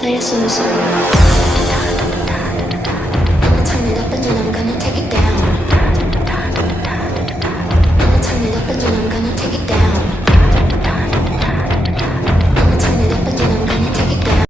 Play a slow song. I'ma turn it up and then I'm gonna take it down. I'ma turn it up and then I'm gonna take it down. I'ma turn it up and then I'm gonna take it down.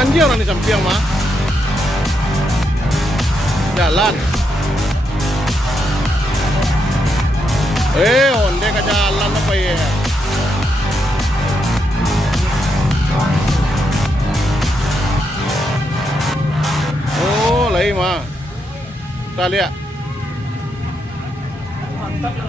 banjir orang di Sampiang mah. Jalan. Onde ke jalan apa ya? Oh, lain mah. Kita lihat. Mantap ya.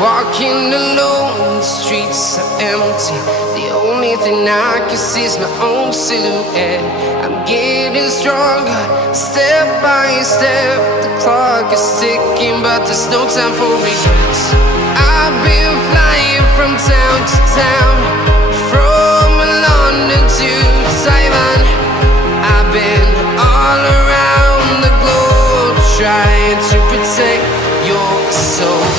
Walking alone, the streets are empty. The only thing I can see is my own silhouette. I'm getting stronger, step by step. The clock is ticking, but there's no time for regrets. I've been flying from town to town, from London to Taiwan. I've been all around the globe, trying to protect your soul.